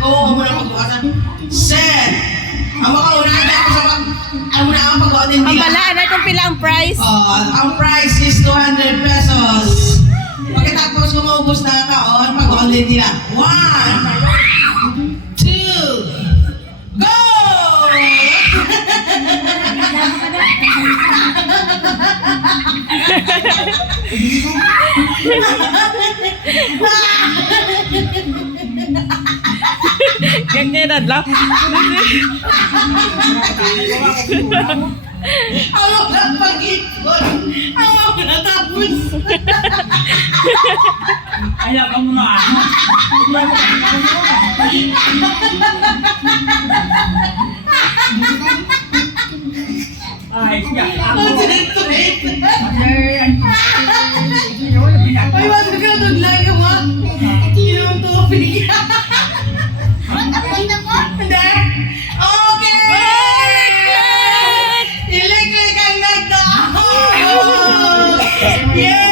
Oo, muna pagbukasan. Set! Ang makaunahan na ako sa ang muna ang pag-audin nila. Pambalaan na kung pila ang price. Ang price is 200 pesos. Pagkatapos kung maubos na kaon, pag-audin nila. 1, 2, go! Ganyan lang. Ayaw na pag-ikot. Ayaw na tapos. Ayaw ka muna. Ay, siya. Ang sinituit. Ay, wag ka naglag ka mo. Yung tubig. Hindi. Okay! Electric ang nagdaan! Yeah!